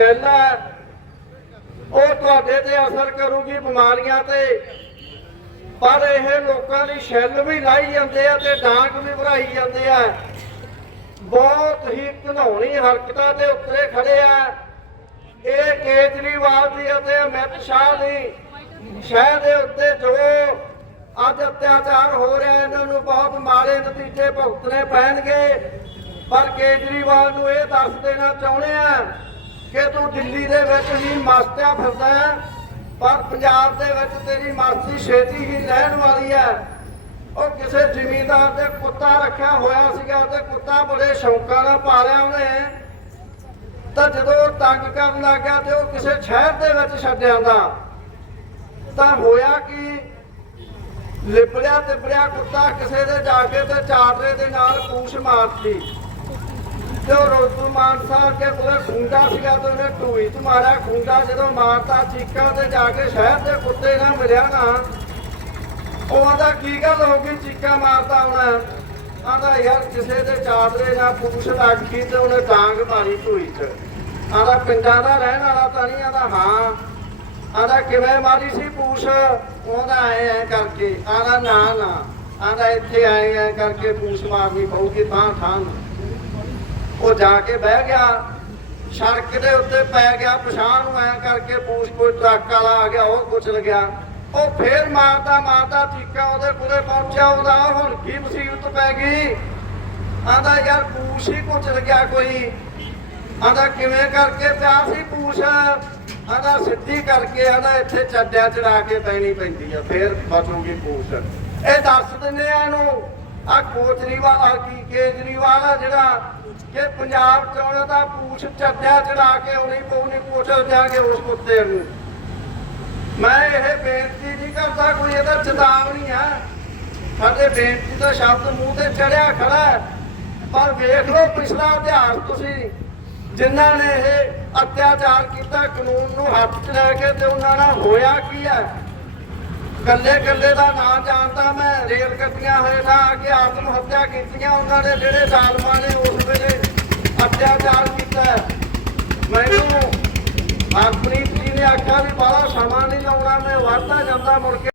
ਪਹਿਲਾ ਉਹ ਤੁਹਾਡੇ ਤੇ ਅਸਰ ਕਰੂਗੀ ਬਿਮਾਰੀਆਂ ਤੇ। ਪਰ ਇਹ ਲੋਕਾਂ ਦੀ ਛਿੱਲ ਵੀ ਲਾਈ ਜਾਂਦੇ ਆ ਤੇ ਡਾਂਗ ਵੀ ਭਰਾਈ ਜਾਂਦੇ ਆ। ਬਹੁਤ ਹੀ ਘਿਨਾਉਣੀ ਹਰਕਤਾਂ ਦੇ ਉੱਤੇ ਖੜੇ ਆ। ਇਹ ਕੇਜਰੀਵਾਲ ਦੀ ਅਤੇ ਅਮਿਤ ਸ਼ਾਹ ਦੀ ਸ਼ਹਿਰ ਦੇ ਉੱਤੇ ਜੋ ਅੱਜ ਅਤਿਆਚਾਰ ਹੋ ਰਿਹਾ, ਇਹਨਾਂ ਨੂੰ ਬਹੁਤ ਮਾੜੇ ਨਤੀਜੇ ਭੁਗਤਣੇ ਪੈਣਗੇ। ਪਰ ਕੇਜਰੀਵਾਲ ਨੂੰ ਇਹ ਦੱਸ ਦੇਣਾ ਚਾਹੁੰਦੇ ਆ ਕਿ ਤੂੰ ਦਿੱਲੀ ਦੇ ਵਿੱਚ ਹੀ ਮਸਤਿਆ ਫਿਰਦਾ ਹੈ, ਪਰ ਪੰਜਾਬ ਦੇ ਵਿੱਚ ਤੇਰੀ ਮਸਤੀ ਛੇਤੀ ਹੀ ਰਹਿਣ ਵਾਲੀ ਹੈ। ਉਹ ਕਿਸੇ ਜ਼ਿਮੀਂਦਾਰ ਦੇ ਕੁੱਤਾ ਰੱਖਿਆ ਹੋਇਆ ਸੀਗਾ ਤੇ ਕੁੱਤਾ ਬੜੇ ਸ਼ੌਂਕਾਂ ਨਾਲ ਪਾਲਿਆ ਉਹਨੇ। ਤਾਂ ਜਦੋਂ ਉਹ ਤੰਗ ਕਰਨ ਲੱਗਾ ਤੇ ਉਹ ਕਿਸੇ ਸ਼ਹਿਰ ਦੇ ਵਿੱਚ ਛੱਡ ਆਂਦਾ ਤਾਂ ਹੋਇਆ ਕਿ? ਲਿਬੜਿਆ ਤਿਬੜਿਆ ਕੁੱਤਾ ਕਿਸੇ ਦੇ ਜਾ ਕੇ ਤੇ ਚਾਟਰੇ ਦੇ ਨਾਲ ਪੂਛ ਮਾਰਤੀ ਤੇ ਉਹ ਰੋਤੂ ਮਾਨਸਾ ਕੇ ਕੋਲੇ ਖੁੰਡਾ ਸੀਗਾ ਤੇ ਉਹਨੇ ਢੂਈ ਚ ਮਾਰਿਆ। ਖੁੰਡਾ ਜਦੋਂ ਮਾਰਤਾ, ਚੀਕਾਂ ਤੇ ਜਾ ਕੇ ਸ਼ਹਿਰ ਦੇ ਕੁੱਤੇ ਨਾਲ ਮਿਲਿਆ ਨਾ। ਉਹ ਆਂਦਾ ਕੀ ਗੱਲ ਹੋ ਗਈ? ਚੀਕਾਂ ਮਾਰਦਾ ਹੁਣ ਆਂਦਾ ਯਾਰ ਕਿਸੇ ਦੇ ਚਾਦਰੇ ਨਾਲ ਪੂਛ ਲੱਗ ਤੇ ਉਹਨੇ ਡਾਂਗ ਮਾਰੀ ਟੂਈ ਚ। ਆਂਦਾ ਪਿੰਡਾਂ ਦਾ ਰਹਿਣ ਵਾਲਾ ਤਾਂ ਨਹੀਂ? ਆਂਦਾ ਹਾਂ। ਆਂਦਾ ਕਿਵੇਂ ਮਾਰੀ ਸੀ ਪੂਛ? ਉਹਦਾ ਐ ਐ ਕਰਕੇ। ਆਂਦਾ ਨਾ ਨਾ। ਆਂਦਾ ਇੱਥੇ ਆਏ, ਐ ਕਰਕੇ ਪੂਛ ਮਾਰਨੀ ਪਊਗੀ ਤਾਂ ਥਾਂ ਨੂੰ। ਉਹ ਜਾ ਕੇ ਬਹਿ ਗਿਆ। ਸੜਕ ਦੇ ਉੱਤੇ ਪੈ ਗਿਆ, ਪਛਾਣ ਨੂੰ ਐ ਕਰਕੇ ਪੂਛ ਕੋਈ ਟਰੱਕ ਵਾਲਾ ਆ ਗਿਆ ਉਹ ਕੁਚਲ ਗਿਆ ਉਹ ਫੇਰ ਮਾਰਦਾ ਮਾਰਦਾ ਚੀਕਾ ਉਹਦੇ ਕੋਲੇ ਪਹੁੰਚਿਆ, ਉਹਦਾ ਹੁਣ ਕੀ ਮੁਸੀਬਤ ਪੈ ਗਈ? ਆਂਦਾ, ਯਾਰ ਪੂਛ ਹੀ ਕੁਛ ਗਿਆ ਕੋਈ। ਆਂਦਾ, ਕਿਵੇਂ ਕਰਕੇ ਪਿਆ ਸੀ ਪੂਛ? ਆਂਦਾ, ਸਿੱਧੀ ਕਰਕੇ ਆਂਦਾ ਇੱਥੇ ਚੱਡਿਆ ਚੜਾ ਕੇ ਪੈਣੀ ਪੈਂਦੀ ਆ, ਫੇਰ ਬਚੂਗੀ ਪੂਛ। ਇਹ ਦੱਸ ਦਿੰਦੇ ਆ ਇਹਨੂੰ। ਆ ਕੋਚਰੀਵਾਲ ਕੀ ਕੇਜਰੀਵਾਲ ਜਿਹੜਾ ਕਿ ਪੰਜਾਬ ਚ ਦਾ ਪੂਛ ਚੱਡਿਆ ਚੜਾ ਕੇ ਆਉਣੀ ਪਊਣੀ ਕੋਚਲ ਦਿਆਂਗੇ ਉਸ ਕੁੱਤੇ ਨੂੰ। ਮੈਂ ਇਹ ਬੇਨਤੀ ਨਹੀਂ ਕਰਦਾ ਕੋਈ ਇਹਦਾ ਚੇਤਾਵਨੀ ਆ। ਸਾਡੇ ਬੇਨਤੀ ਦਾ ਸ਼ਬਦ ਮੂੰਹ ਤੇ ਚੜਿਆ ਖੜਾ ਹੈ। ਪਰ ਵੇਖ ਲਓ ਪਿਛਲਾ ਇਤਿਹਾਸ ਤੁਸੀਂ, ਜਿਨ੍ਹਾਂ ਨੇ ਇਹ ਅਤਿਆਚਾਰ ਕੀਤਾ, ਕਾਨੂੰਨ ਨੂੰ ਹੱਥ 'ਚ ਲੈ ਕੇ ਤੇ ਉਹਨਾਂ ਨਾਲ ਹੋਇਆ ਕੀ ਹੈ? ਕੱਲੇ ਕੱਲੇ ਦਾ ਨਾਂ ਜਾਣਦਾ ਮੈਂ ਰੇਲ ਆ ਕੇ ਆਤਮ ਹੱਤਿਆ ਕੀਤੀਆਂ ਉਹਨਾਂ ਨੇ, ਜਿਹੜੇ ਜ਼ਾਲਮਾਂ ਨੇ ਉਸ ਵੇਲੇ ਅਤਿਆਚਾਰ ਕੀਤਾ ਮੈਨੂੰ ਹਰਪ੍ਰੀਤ ਜੀ ਨੇ ਆਖਿਆ ਵੀ ਬਾਹਲਾ ਸਮਾਂ ਨਹੀਂ ਲਾਉਣਾ, ਮੈਂ ਵਾਧਾ ਜਾਂਦਾ ਮੁੜ ਕੇ।